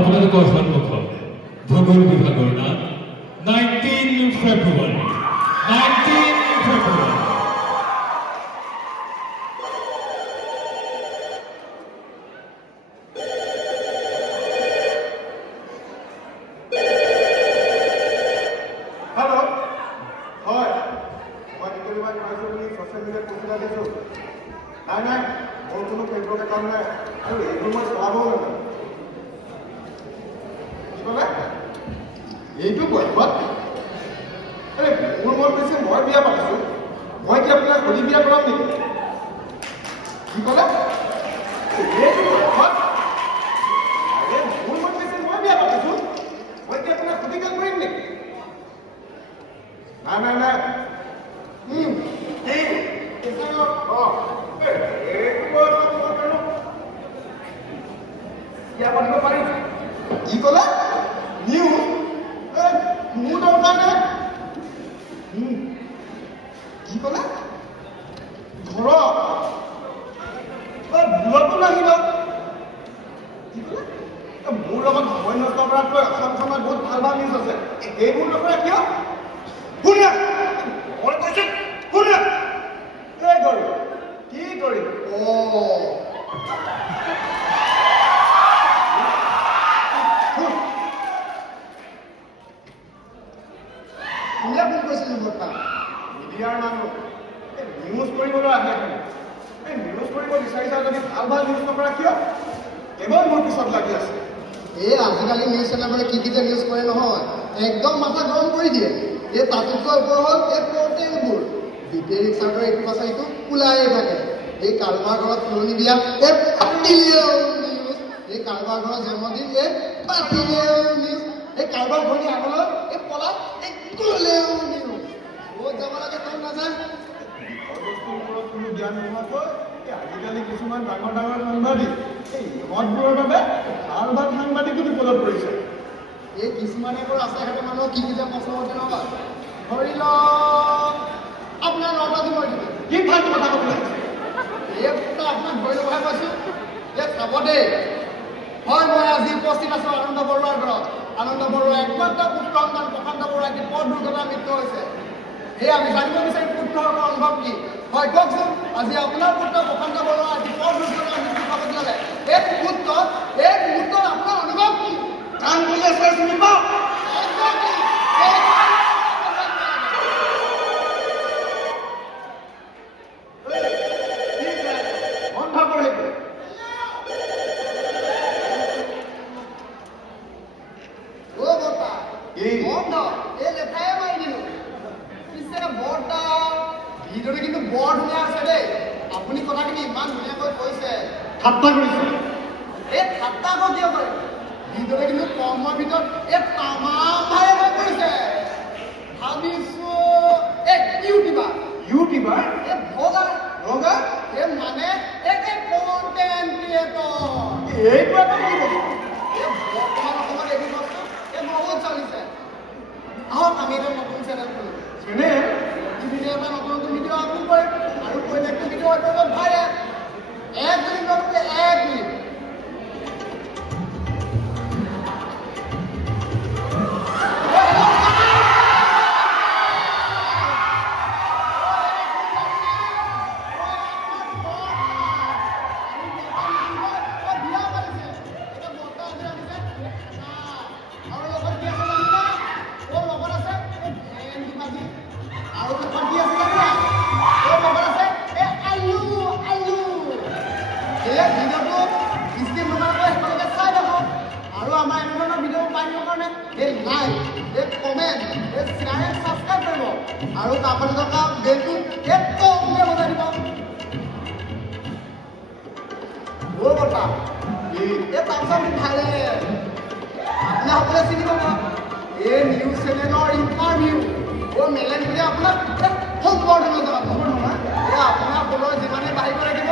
আপোনালোকৰ সন্মুখত ভূগোল বিভাগৰ নাম 19 ফেব্ৰুৱাৰী 19 ফেব্ৰুৱাৰী এইটো বয়সত মোৰ মন কৈছে মই বিয়া পাতিছো মই কি আপোনাক হলি বিয়া কৰাম নেকি কি ক'লে এইটো বয়সত মোৰ মন কৈছে মই বিয়া পাতিছো মই কি আপোনাক হলি কাম কৰিম নেকি নাই নাই নাই বিয়া পাতিব পাৰিম কি ক'লে নিউ মোৰ দৰকাৰ নাই কি ক'লে ঘৰত ভুলতো নাহিব কি ক'লে মোৰ লগত সময় নষ্ট কৰাতকৈ অসম সমাজত বহুত ভাল ভাল নিউজ আছে এইবোৰ নকৰা কিয় শুনা মই কৈছো শুনা এই কৰিম কি কৰিম মিডিয়াৰ মানুহ নিউজ কৰিবলৈ আহে এই নিউজ কৰিব বিচাৰিছা যদি ভাল ভাল নিউজ নকৰা কিয় কেৱল মোৰ পিছত লাগি আছে এই আজিকালি নিউজ চেনেলবোৰে কি যে নিউজ কৰে নহয় একদম মাথা গৰম কৰি দিয়ে এই তাতোতকৈ ওপৰ হ'ল এই প্ৰটেইনবোৰ বিপি ৰিক্সাৰ্টৰ এইটো পাছত এইটো ওলায়ে থাকে এই কাৰোবাৰ ঘৰত তুলনি বিয়া এই পাতিলেও নিউজ এই কাৰোবাৰ ঘৰত জন্মদিন এই পাতিলেও নিউজ এই কাৰোবাৰ ঘৰনি আগলৈ এই পলাত এই গ'লেও নিউজ ক'ত যাব লাগে ক'ত নাযায় বস্তুৰ ওপৰত কোনো জ্ঞান নোহোৱাকৈ আজিকালি কিছুমান ডাঙৰ ডাঙৰ সাংবাদিক এই ইহঁতবোৰৰ বাবে ভাল ভাল সাংবাদিকো বিপদত পৰিছে এই কিছুমানে বোৰ আছে সেইটো মানুহক কি যে প্ৰশ্ন উঠে নহয় ধৰি লওক আপোনাৰ ল'ৰাটো মই দিম কি ভাল কথা ক'বলৈ এই পুত্ৰ আপোনাক ধৰি ল'বহে কৈছোঁ যে চাব দেই হয় মই আজি উপস্থিত আছোঁ আনন্দ বৰুৱাৰ ঘৰত আনন্দ বৰুৱা একমাত্ৰ পুত্ৰ সন্তান প্ৰশান্ত বৰুৱা এটি পথ দুৰ্ঘটনাত মৃত্যু হৈছে এই আমি জানিব বিচাৰিম পুত্ৰৰ অনুভৱ কি হয় কওকচোন আজি আপোনাৰ পুত্ৰ প্ৰশান্ত বৰুৱা আজি পথ দুৰ্ঘটনাত মৃত্যু খাবত ল'লে এই মুহূৰ্তত আপোনাৰ অনুভৱ কি কাম কৰি আছে চিনি পাওঁ বন্ধ কৰে কিন্তু বৰ ধুনীয়া আছে দেই আপুনি কথাখিনি ইমান ধুনীয়াকৈ কৈছে ঠাট্টা কৰিছে এই ঠাট্টা কিয় কৰে ভিডিঅ'টো কিন্তু কমৰ ভিতৰত এই তামাম ভাই কৰিছে ভাবিছো এই ইউটিউবাৰ এই ভগা এই মানে এই কণ্টেণ্ট ক্ৰিয়েটৰ এইটো এটা কি বস্তু এই বৰ্তমান অসমত এইটো বস্তু এই বহুত চলিছে আহক আমি এটা নতুন চেনেল খুলিম চেনেল ভিডিঅ' এটা নতুন ভিডিঅ' আপলোড কৰিম আৰু প্ৰত্যেকটো ভিডিঅ' আপলোড ভাইৰেল 1 মিনিট বোলে 1 মিনিট আৰু আমাৰ এনেধৰণৰ ভিডিঅ' পাইবৰ কাৰণে এই লাইক এই কমেণ্ট এই চেনেল ছাবস্ক্ৰাইব কৰিব আৰু কাষত থকা বেলটো একদমে বজাই দিব কথা এই তাৰপিছত ভাইৰেল আপোনাসকলে চিনি পাব এই নিউজ চেনেলৰ ইণ্টাৰভিউ মেলেন বুলি আপোনাক সম্পূৰ্ণ জনাব এই আপোনাৰ ফোনৰ যিমানে বাঢ়িব লাগিব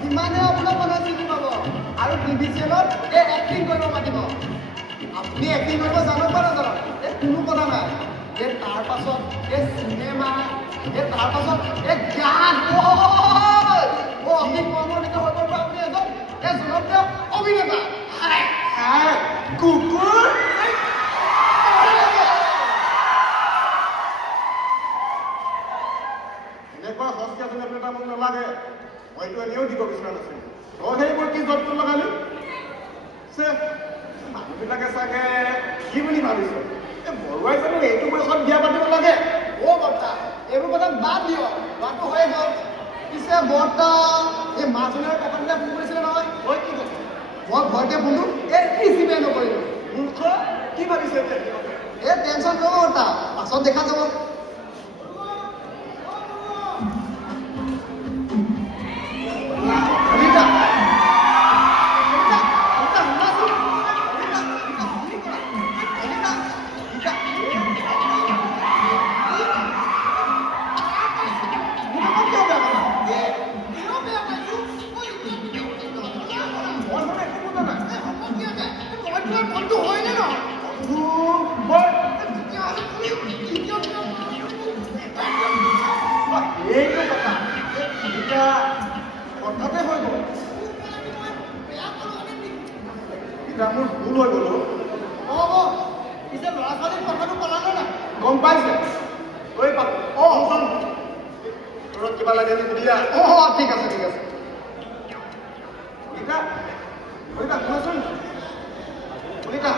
সিমানে আপোনাক মানুহে চিনি পাব আৰু টিভি চেনেলত এই এক্টিং কৰিব মাতিব আপুনি এক্টিং কৰিব জানক বা নাজানক এই কোনো কথা নাই এই তাৰ পাছত এই চিনেমা এই তাৰ পাছত এই গান অতি কৰ্মনিত হৈ পৰিব আপুনি এজন এই জনপ্ৰিয় অভিনেতা কুকুৰ এনেকুৱা সস্তীয়া জনপ্ৰিয়তা এটা মোক নালাগে মইতো এনেও দিব বিচৰা নাছিলো তই সেইবোৰ কি যত্ন লগালি মানুহবিলাকে চাগে কি বুলি ভাবিছ বৰুৱাই জানো এইটো বয়সত বিয়া পাতিব লাগে অ' বৰ্তা এইবোৰ কথা বাদ দিয়ক বাটটো হৈ গ'ল পিছে বৰ্তা এই মাজনীৰ কথাবিলাক ফোন কৰিছিলে নহয় তই কি কৈছ মই ঘৰতে ফোনটো ৰিচিভে নকৰিলোঁ মূৰ্খ কি ভাবিছে এতিয়া এই টেনশ্যন নল'ব বৰ্তা পাছত দেখা যাব কলিতা এইটো কথা এতিয়া হঠাতে হৈ গ'ল এতিয়া মোৰ ভুল হৈ গ'ল পিছে ল'ৰা ছোৱালীৰ কথাটো ক'লানে নাই গম পাইছে ঐ বাবু তোৰ কিবা লাগে নেকি সুধিয়া অঁ ঠিক আছে ঠিক আছে কলিতা কলিতা শুনাচোন কলিতা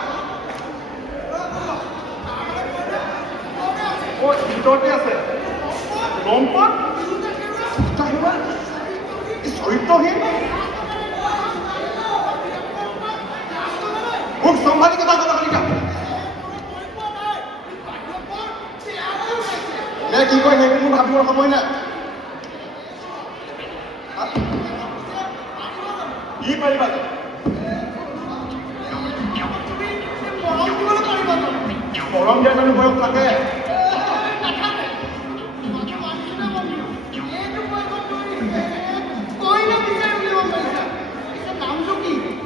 ভিতৰতে আছে লম্পট চৰিত্ৰহীন মোক চম্ভালি কথা ক'লা কলিতা নে কি কয় সেইটো মোৰ ভাবিবৰ সময় নাই কি পাৰিবা মৰম দিয়াৰ কাৰণে বয়স থাকে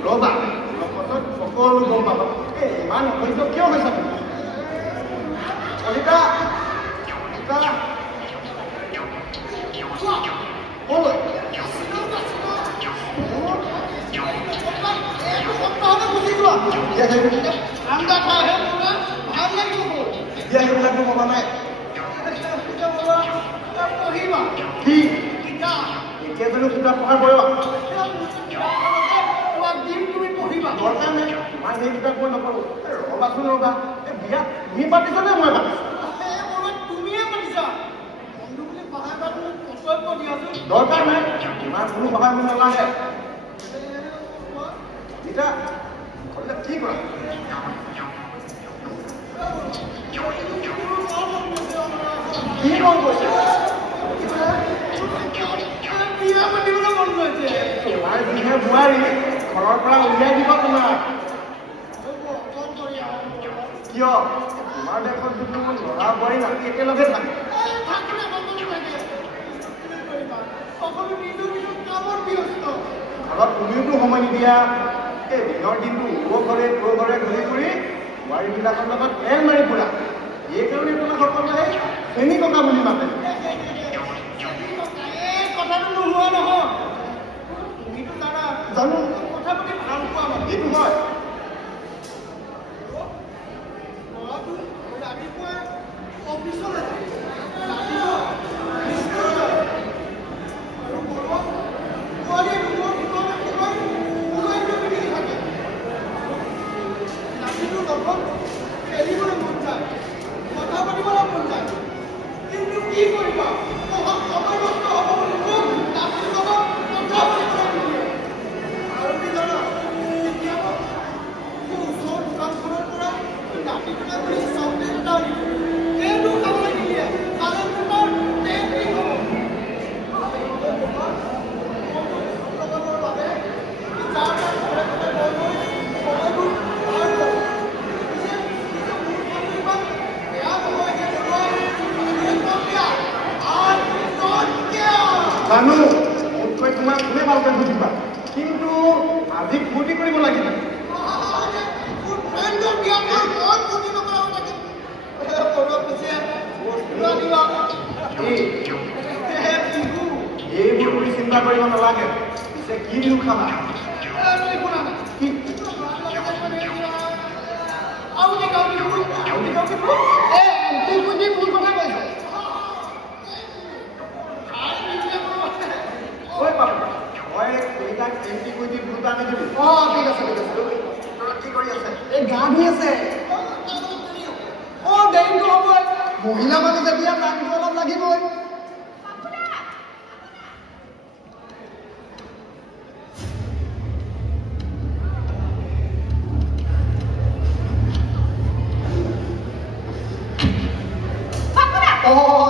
ৰবা লগতত সকলো গম পাবা ইমান অসহ্য কিয় হৈছে তুমি কলিতা কলৈ সেইবিলাকো ভবা নাই কি এতিয়া জানো কিতাপ পঢ়াৰ বয়স দৰকাৰ নাই ইমান সেই কিতাপ মই নপঢ়ো ৰবাচোন ৰবা এই বিয়া তুমি পাতিছা নে মই পাতিছো দৰকাৰ নাই ইমান কোনো সহায় মোৰ নালাগে এতিয়া ঘৰলৈ কি কৰা কি মন কৰিছে তোমাৰ যিহে বোৱাৰী ঘৰৰ পৰা উলিয়াই দিব তোমাক কিয় তোমাৰ দেশত যিটো ল'ৰা বোৱাৰী নাতি একেলগে থাকে ঘৰত তুমিওতো সময় নিদিয়া এই দিনৰ দিনটো ঘৰে ঘূৰি ফুৰি বোৱাৰীবিলাকৰ লগত এল মাৰি ফুৰা এইকাৰণে তোমাক সকলোৱে চেনী টকা বুলি মাতে জানো কথা পাতি ভাল পোৱা মানে এইটো হয় অফিচলৈ খেলিবলৈ মন যায় কথা পাতিবলৈ মন যায় কিন্তু কি কৰিবা সময় নষ্ট হ'ব বুলি মোক নাতিৰ লগত কথা পাতিবলৈ নিদিয়ে আৰু কি জানা কেতিয়াবা ওচৰ দোকানখনৰ পৰা নাতিটোকে বুলি চকলেট এটা আনিলে সেইটো খাবলৈ নিদিয়ে কালে তোমাৰ টেষ্টি হ'ব বাবে যাৰ ঘৰে ঘৰে গৈ সময়বোৰ পাৰ কৰোঁ জানো মোতকৈ তোমাক কোনে ভালকৈ বুজিবা কিন্তু আজি ফূৰ্তি কৰিব লাগিব এইবোৰ বুলি চিন্তা কৰিব নালাগে পিছে কি দিওঁ খাবা কি গা ধুই আছে দেৰিটো হ'বই মহিলা মানুহ যেতিয়া টাইমটো অলপ লাগিবই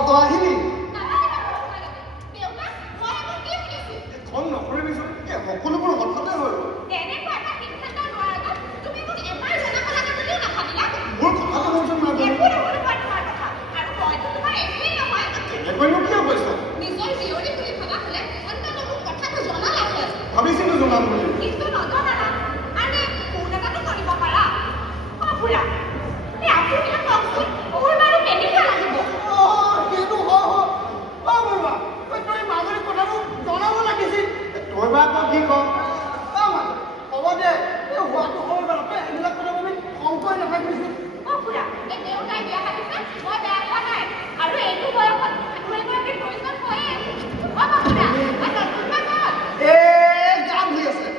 তই আহিলি খং নকৰিবিচোন সকলোবোৰ হঠাতে হ'ল মোৰ কথাটো কৈছোঁ এনেকৈনো কিয় কৈছ ভাবিছিলোঁ জনাম বুলি তই বা আকৌ কি কওঁ হ'ব দে হোৱাটো হ'ল বাৰু এইবিলাক কথা আমি খংকৈ নাথাকিছিল গান ধুই আছে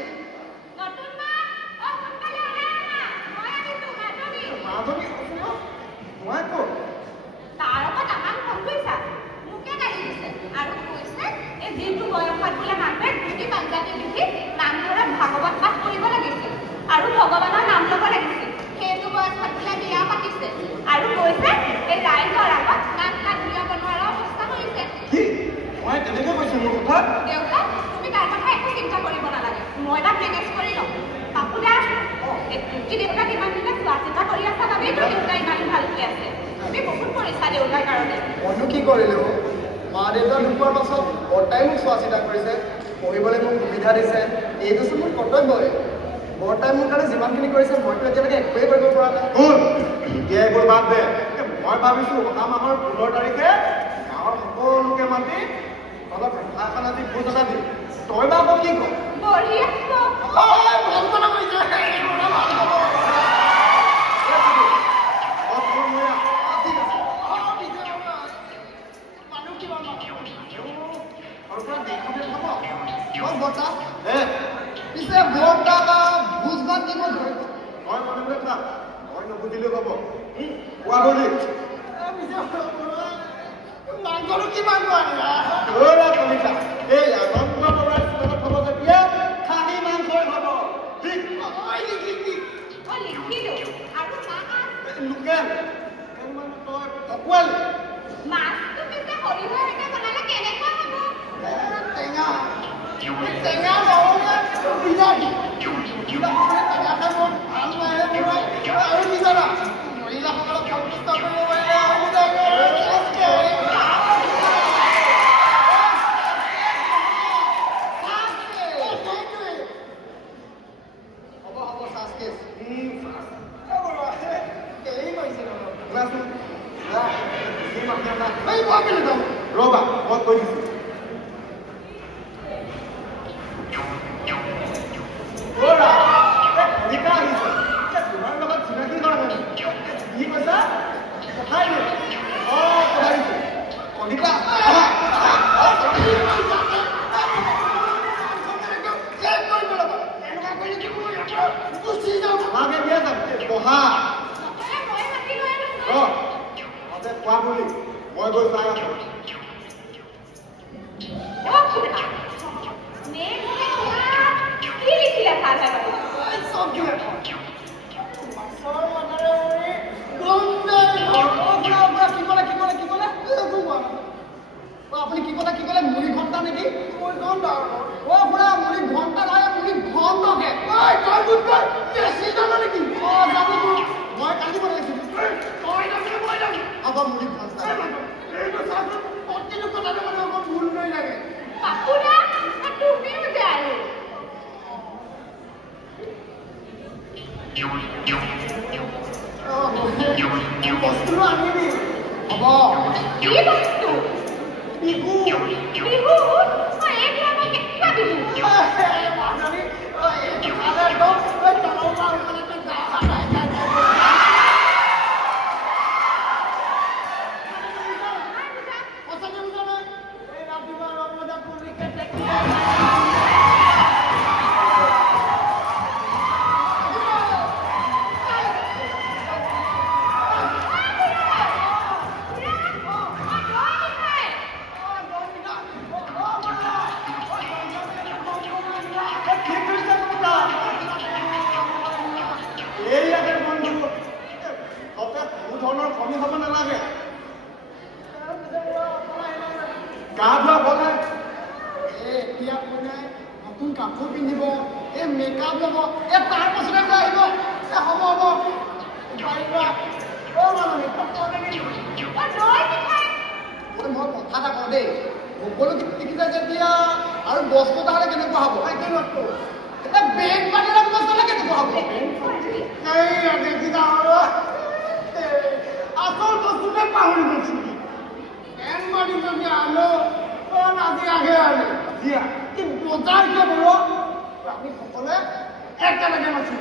মাজনী মই ক'ত ভাগৱত পাঠ কৰিব লাগিছিল আৰু ভগৱানৰ নাম ল'ব লাগিছিল সেইটো বয়সত বোলে বিয়া পাতিছে আৰু কৈছে এই ৰাইজৰ আগত নাক কাট বিয়া বনোৱাৰ অৱস্থা কৰিছে কি মই তেনেকৈ কৈছোঁ মোৰ কথা দেউতা তুমি তাৰ কথা একো চিন্তা কৰিব নালাগে মই তাক মেনেজ কৰি ল'ম পাপুদা তুমি দেউতাক ইমান দিনে চোৱা চিতা কৰি আছা বাবেইতো দেউতা ইমান ভালকৈ আছে তুমি বহুত কৰিছা দেউতাৰ কাৰণে মইনো কি কৰিলোঁ মা দেউতা ঢুকোৱাৰ পাছত বৰ্তাই মোক চোৱা চিতা কৰিছে পঢ়িবলৈ মোক সুবিধা দিছে এইটোচোন মোৰ কৰ্তব্যই বৰ্তাই মোৰ কাৰণে যিমানখিনি কৰিছে মইতো এতিয়ালৈকে একোৱেই কৰিব পৰা নাই শুন এতিয়া এইবোৰ বাদ দে মই ভাবিছোঁ অহা মাহৰ 15 তাৰিখে গাঁৱৰ সকলোকে মাতি অলপ ভাষণ আজি ভোজ এটা দিম তই বা আকৌ কি কওঁ বঢ়িয়া পিছে বৰ্তা বা ভোজ ভাত দিব ধৰিব মই মনে থাক মই নুবুজিলেও হ'ব কোৱা বুলি মাংসটো কিমান কলিতা এই আনন্দ বৰাই স্কুলত হ'ব যেতিয়া খাহী মাংসই হ'ব ঠিক লিখিলো আৰু লোকেল মানে তই অকোৱালি মাছটো পিছে সৰিয়হৰ সৈতে বনালে কেনেকুৱা হ'ব টেঙা টেঙা নহ'লে বিলাহী টেঙা খাই মই ভাল পায় আৰু কি জানা মহিলাসকলক সন্তুষ্ট কৰিব পাৰিলে ৰবা মই কৈ দিছোঁ তোমাৰ লগত চিনাকি কৰা মানে কি কৈছা পঠাই দিওঁ অঁ পঠাই দিছোঁ কলিতা আমাকে দিয়া যাম পঢ়া কোৱা বুলি মই গৈ চাই আছোঁ কি লিখিলে ভাল হয় আপুনি কি ক'লে মুড়ি ঘণ্টা নেকি মুড়ি ঘণ্টা পুৰা মুড়ি ঘণ্টা নহয় মুড়ি ঘণ্টকে নেকি মই কালি বনাইছিলোঁ মুড়ি ঘণ্টা প্ৰতিটো কথাটো মানে অকণ ভুল লৈ লাগে পাপুদা তুমিও যে আৰু বস্তুটো আনিবি হ'ব কি বস্তু বিহু বিহু মই এই গ্ৰামত কেতিয়া বিহু নালাগে গা ধোৱা বনাই এতিয়া কোনে নতুন কাপোৰ পিন্ধিব এই মেকআপ ল'ব তাৰ পাছতে আহিব হ'ব হ'ব পাৰিবা মানুহ মই কথা এটা কওঁ দেই সকলো দেখিছে যেতিয়া আৰু বস্তু এটা হ'লে কেনেকুৱা হ'ব এটা বেগ পাতিলে বস্তু হ'লে কেনেকুৱা হ'ব আচল বস্তুতে পাহৰি গৈছো বেগ মাৰি যদি আনো আজি আগে আনে কি বজাৰ কিয় বলো আমি সকলোৱে একেলগে নাচো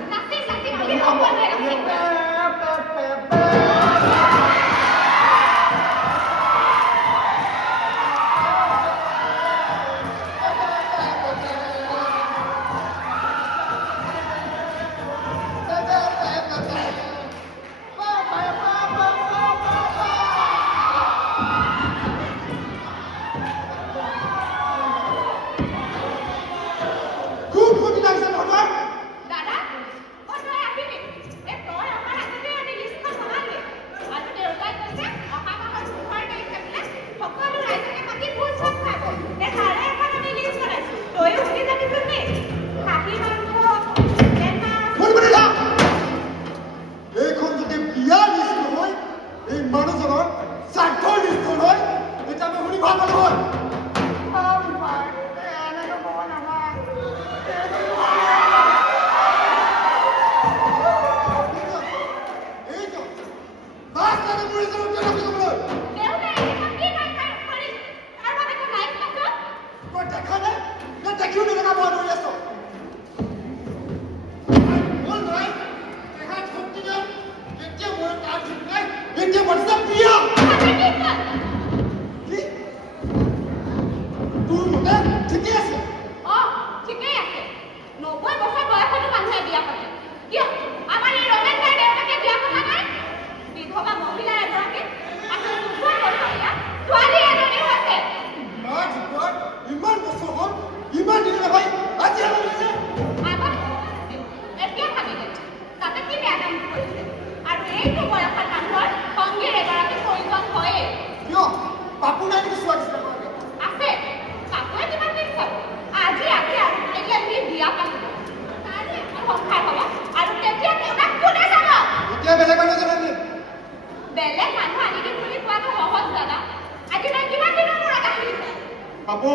বাবু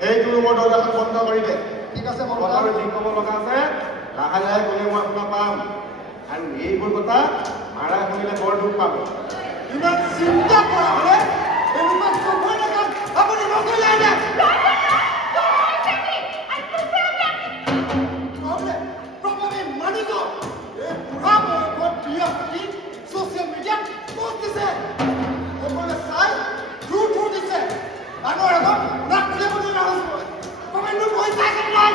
সেইটো ৰুমৰ দৰজাখন বন্ধ কৰি দে ঠিক আছে মই আৰু যি ক'ব লগা আছে লাহে লাহে গ'লে মই আপোনাক পাম আৰু এইবোৰ কথা মাৰা শুনিলে বৰ দুখ পাব ইমান চিন্তা কৰা হ'লে এনেকুৱা চবৰে লগত আপুনি নকৰিলে নে প্ৰথমে মানিব এই বুঢ়া বয়সত বিয়া পাতি ছ'চিয়েল মিডিয়াত পোষ্ট দিছে সকলোৱে চাই থ্ৰু দিছে আগৰ আগত নাক খুলিব নোৱাৰা হৈছোঁ কমেণ্টটো মই চাই নাই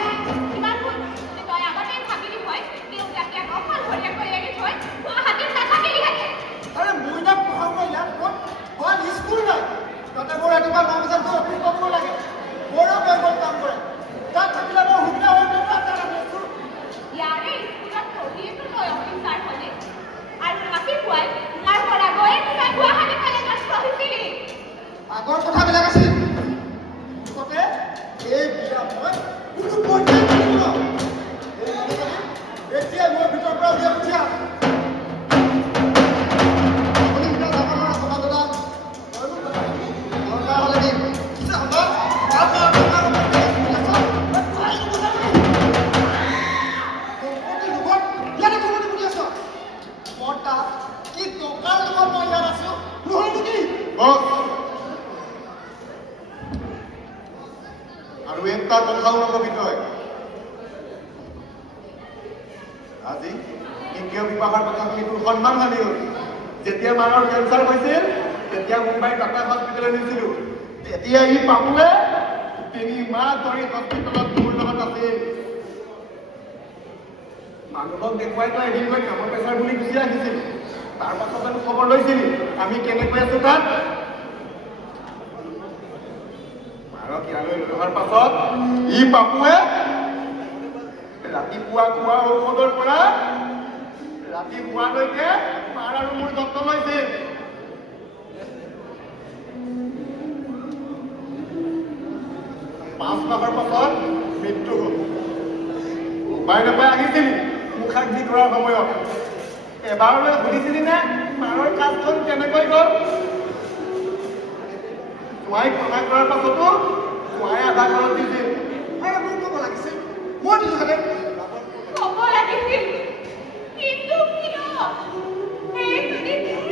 আৰে মইনা পঢ়াব ইয়াত ক'ত ভাল স্কুল নাই তাতে মোৰ ৰাতিপুৱা 9 বজাত গৈ অফিচ পাব লাগে বড়ো বেংকত কাম কৰে তাত থাকিলে মোৰ সুবিধা হৈ যাব তাত বস্তু ইয়াৰে স্কুলত পঢ়িয়েতো তই অফিচাৰ হ'লি আৰু ৰাতিপুৱাই তাৰ পৰা গৈ তই গুৱাহাটী কলেজত পঢ়িছিলি আগৰ কথাবিলাক আছিল মুঠতে এই বিয়া মই কোনো পৰ্যায়ত কৰিব এতিয়া মই ভিতৰৰ পৰা উলিয়াই পঠিয়াম আৰু এটা কথাও নকবি তই আজি দ্বিতীয় বিবাহৰ কথা শুনি তোৰ সন্মান হানি হ'ল যেতিয়া মাৰৰ কেঞ্চাৰ হৈছিল তেতিয়া মুম্বাইৰ টাটা হস্পিটেললৈ নিছিলোঁ তেতিয়া ই পাপুৱে 3 মাহ ধৰি হস্পিটেলত মোৰ লগত আছিল মানুহক দেখুৱাই তই এদিন গৈ কামৰ প্ৰেছাৰ বুলি গুচি আহিছিল তাৰ পাছত আমি খবৰ লৈছিলি আমি কেনেকৈ আছো তাত মাৰক ইয়ালৈ লৈ অহাৰ পাছত ই পাপুৱে ৰাতিপুৱা খোৱা ঔষধৰ পৰা ৰাতি শোৱালৈকে মাৰ আৰু মোৰ যত্ন লৈছিল 5 মাহৰ পাছত মৃত্যু হ'ল উপায় নাপাই আহিছিলি মুখাগ্নি কৰাৰ সময়ত এবাৰলৈ সুধিছিলি নে মাৰৰ কাজখন কেনেকৈ গ'ল জোঁৱাই ক্ষমা কৰাৰ পাছতো জোঁৱাই আধা ঘৰত দিছিল আৰে মোৰ ক'ব লাগিছিল মই দিলোহেঁতেন ক'ব লাগিছিল কিন্তু কিয় এই সুধিছিল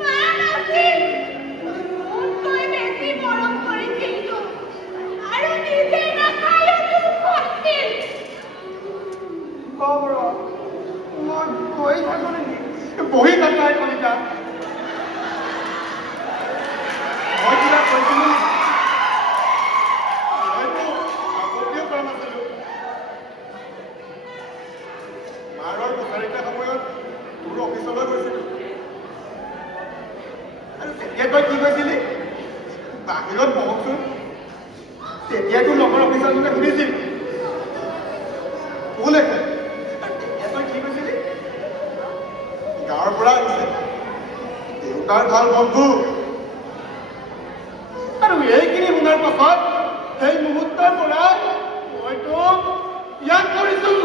মা নাছিল মোতকৈ বেছি মৰম কৰিছিল আৰু নিজে নাখায়ো দুখ হৈছিল কওঁ ৰ মই গৈ থাকোঁ নেকি বহি নাপাই কলিতা মই কিবা কৈছিলোঁ হয়তো আপত্তিও কৰা নাছিলোঁ মাৰৰ গোচাৰিতা সময়ত তোৰ অফিচলৈ গৈছিলোঁ আৰু তেতিয়া তই কি কৈছিলি বাহিৰত বহকচোন তেতিয়া তোৰ লগৰ অফিচাৰজনে সুধিছিল কোন একে আৰু তেতিয়া তই কি কৈছিলি গাঁৱৰ পৰা আহিছে দেউতাৰ ভাল বন্ধু আৰু এইখিনি শুনাৰ পাছত সেই মুহূৰ্তৰ পৰা মই তোক ইয়াত কৰিছোঁ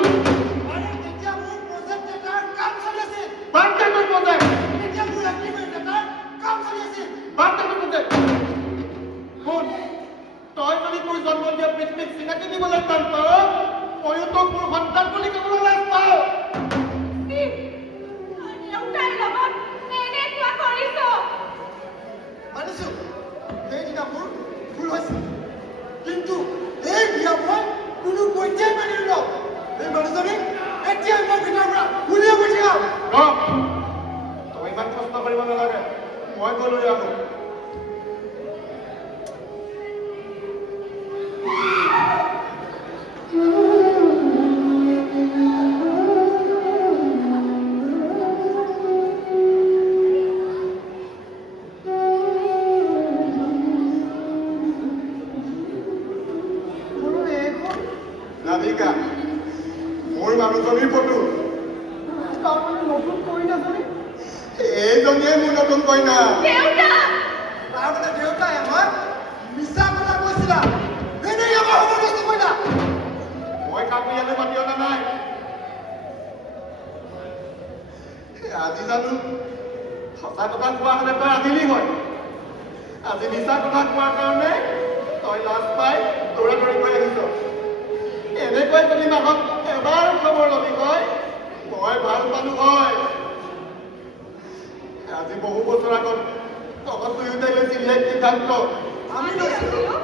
আৰে তেতিয়া মোৰ প্ৰজেক্ট এটাৰ কাম চলি আছিল বাদ দে তোৰ প্ৰজেক্ট তেতিয়া মোৰ এক্টিভিটি এটাৰ কাম চলি আছিল বাদ দে তোৰ প্ৰজেক্ট শুন তই যদি তোৰ জন্ম দিয়া পৃথিৱীক চিনাকি দিবলৈ টান পাৱ ময়ো তোক মোৰ সন্তান বুলি ক'বলৈ লাজ পাওঁ দেউতাৰ লগত এনেকুৱা কৰিছ মানিছোঁ সেইদিনা মোৰ ভুল হৈছিল কিন্তু এই বিয়া মই কোনো পৰ্যায় মানি নলওঁ এই মানুহজনীক এতিয়াই মই ভিতৰৰ পৰা উলিয়াই পঠিয়াম তই ইমান কষ্ট কৰিব নালাগে মই গৈ লৈ আহোঁ মোৰো এইখন ৰাধিকা মোৰ মানুহজনীৰ ফটো তাৰমানে নতুন কইনাজনী এইজনীয়ে মোৰ নতুন কইনা দেউতা তাৰমানে দেউতাই আমাক মিছা কথা কৈছিলা এনেই আমাৰ সময় নষ্ট কৰিলা মই কাকো ইয়ালৈ মাতি অনা নাই আজি জানো সঁচা কথা কোৱা হ'লে তই আহিলি হয় আজি মিছা কথা কোৱাৰ কাৰণে তই লাজ পাই দৌৰা দৌৰি গৈ আহিছ এনেকৈ যদি মাহত এবাৰ খবৰ ল'বি কয় মই ভাল পালো হয় আজি বহু বছৰ আগত তহঁত দুয়োটাই লৈছিলি এক সিদ্ধান্ত আমি লৈছিলোঁ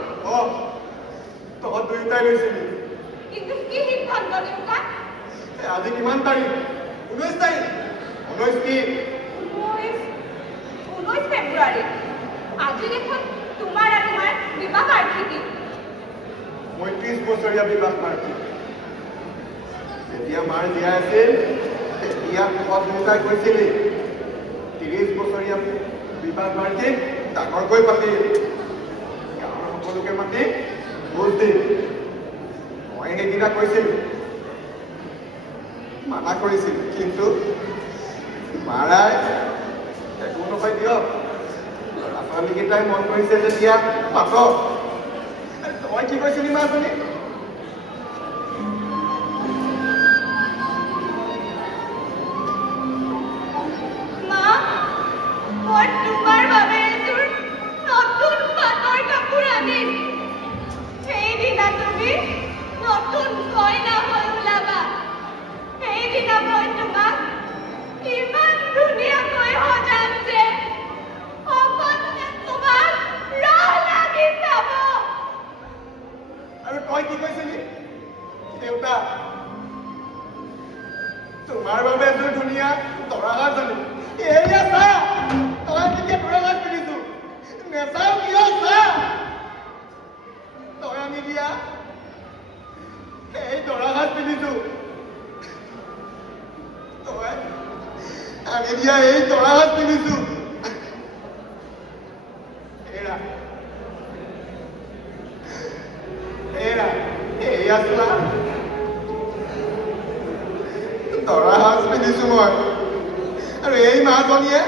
তহঁত দুয়োটাই লৈছিলি কিন্তু কি সিদ্ধান্ত দেউতা আজি কিমান তাৰিখ 19 তাৰিখ 19 কি 19 ফেব্ৰুৱাৰী আজি দেখোন তোমাৰ আৰু মাৰ বিবাহ বাৰ্ষিকী 35 বছৰীয়া বিবাহ পাৰ্টি যেতিয়া মাৰ জীয়াই আছিল তেতিয়া তহঁত দুয়োটাই কৈছিলি 30 বছৰীয়া বিবাহ বাৰ্ষিক ডাঙৰকৈ পাতিল গাঁৱৰ সকলোকে মাতি ভোজ দিল মই সেইদিনা কৈছিলোঁ মানা কৰিছিল কিন্তু মাৰাই একো নহয় দিয়ক ল'ৰা ছোৱালীকেইটাই মন কৰিছে যেতিয়া পাতক তই কি কৈছিলি মাজনী মা মই তোমাৰ বাবে এযোৰ নতুন পাটৰ কাপোৰ আনিম সেইদিনা তুমি নতুন কইনা হৈ ওলাবা সেইদিনা মই তোমাক ইমান ধুনীয়াকৈ সজাম যে সকলোৱে তোমাক ৰহ লাগি যাব আৰু তই কি কৈছিলি দেউতা তোমাৰ বাবে এযোৰ ধুনীয়া দৰা সাজ আনিম এয়া চা তই তেতিয়া দৰা সাজ পিন্ধিছো নেচাও কিয় চা তই আনি দিয়া এই দৰা সাজ পিন্ধিছো তই আনি দিয়া এই দৰা সাজ পিন্ধিছো এৰা এৰা এয়া চোৱা দৰা সাজ পিন্ধিছো মই আৰু এই মাজনীয়ে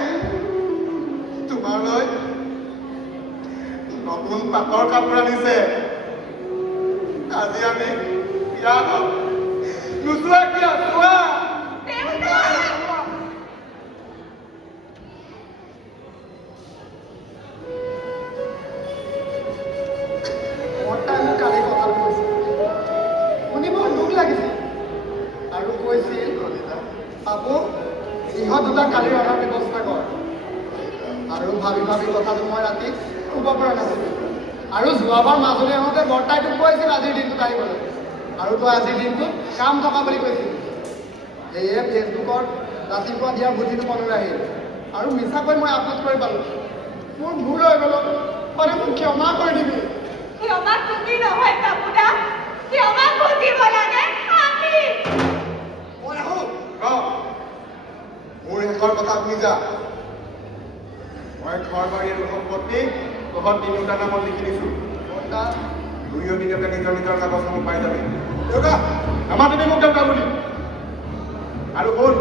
তোমালৈ নতুন পাটৰ কাপোৰ আনিছে আজি আমি বিয়া হম নোচোৱা কিয় চোৱা বৰ্তাই মোক কালি কথা কৈছিল শুনি বৰ দুখ লাগিছিল আৰু কৈছিল পাপু ইহঁত দুটা কালি ৰন্ধাৰ ব্যৱস্থা কৰ আৰু ভাবি ভাবি কথাটো মই ৰাতি শুব পৰা নাছিলোঁ আৰু যোৱাবাৰ মাজুলী আহোঁতে বৰ্তাই তোক কৈছিল আজিৰ দিনটোত আহিবলৈ আৰু তই আজিৰ দিনটোত কাম থকা বুলি কৈছিল সেয়ে ফেচবুকত ৰাতিপুৱা দিয়া বুদ্ধিটো মনলৈ আহিল আৰু মিছাকৈ মই আপলোড কৰি পালোঁ মোৰ ভুল হৈ গ'ল মানে মোক ক্ষমা কৰি দিবি ক্ষমা তুমি নহয় কাপুদা ক্ষমা বুজিব লাগে আমি মই আহোঁ মোৰ শেষৰ কথা শুনি যা মই ঘৰ বাৰী আৰু সম্পত্তি তহঁত তিনিওটা নামত লিখি দিছোঁ বৰ্তা দুয়ো দিনতে নিজৰ নিজৰ কাগজসমূহ পাই যাবি দেউতা আমাৰ তুমি মোক দেউতা বুলি আৰু শুন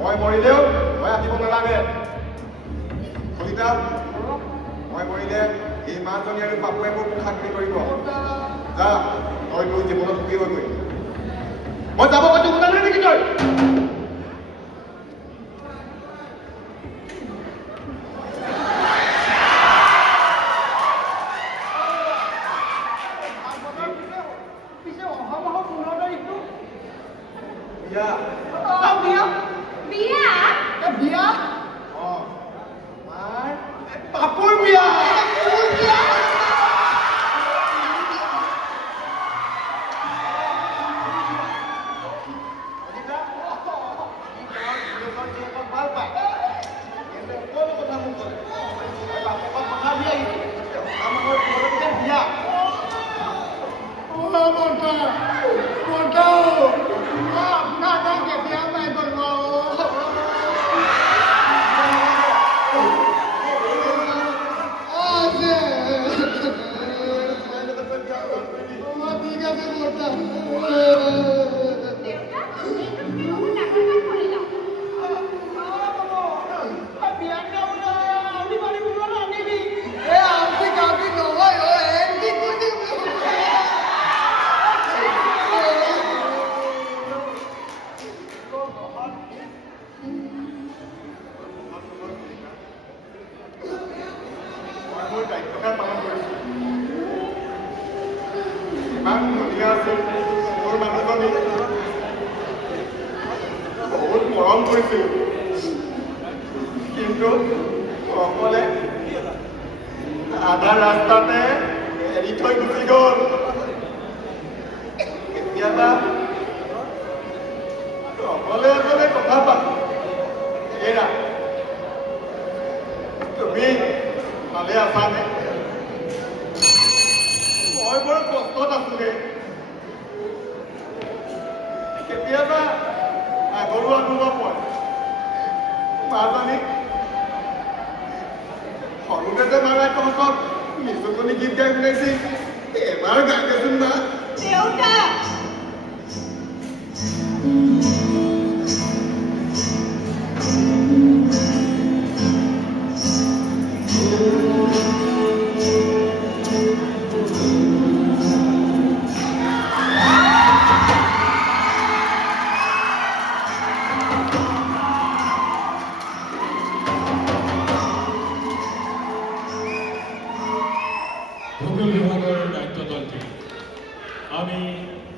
মই মৰিলেও মই আহিব নালাগে কলিতা মই মৰিলে এই মাজনী আৰু বাপুৱে মোক খাতিৰ কৰিব যা তই তোৰ জীৱনত সুখী হৈ গৈ মই যাব কৈছোঁ শুনা নাই নেকি তই পিছে অহা মাহৰ 15 তাৰিখটো বিয়া বিয়া বিয়া বিয়া মাৰ বাপুৰ বিয়া ভাল পায় সকলো কথা মোক ক'লে বাপেকক কথা দি আহিছে আমাৰ ঘৰত বিয়া দেউতা এইটো তুমি বহুত ডাঙৰ কাম কৰিলা মোৰ দায়িত্বটা পালন কৰিছোঁ ইমান ধুনীয়া আছিল মোৰ মানুহজনী বহুত মৰম কৰিছিল কিন্তু অকলে আধা ৰাস্তাতে এৰি থৈ গুচি গ'ল কেতিয়াবা অকলে অকলে কথা পাতো এৰা তুমি ভালে আছানে মই বৰ কষ্টত আছোগে কেতিয়াবা আগৰো অনুভৱ হয় মাজনী সৰুতে যে মাৰাই তহঁতক নিজুকনি গীত গাই শুনাইছিল এবাৰ গাই দেচোন না দেউতা ভূগোল বিভাগৰ দায়িত্ব দলটি আমি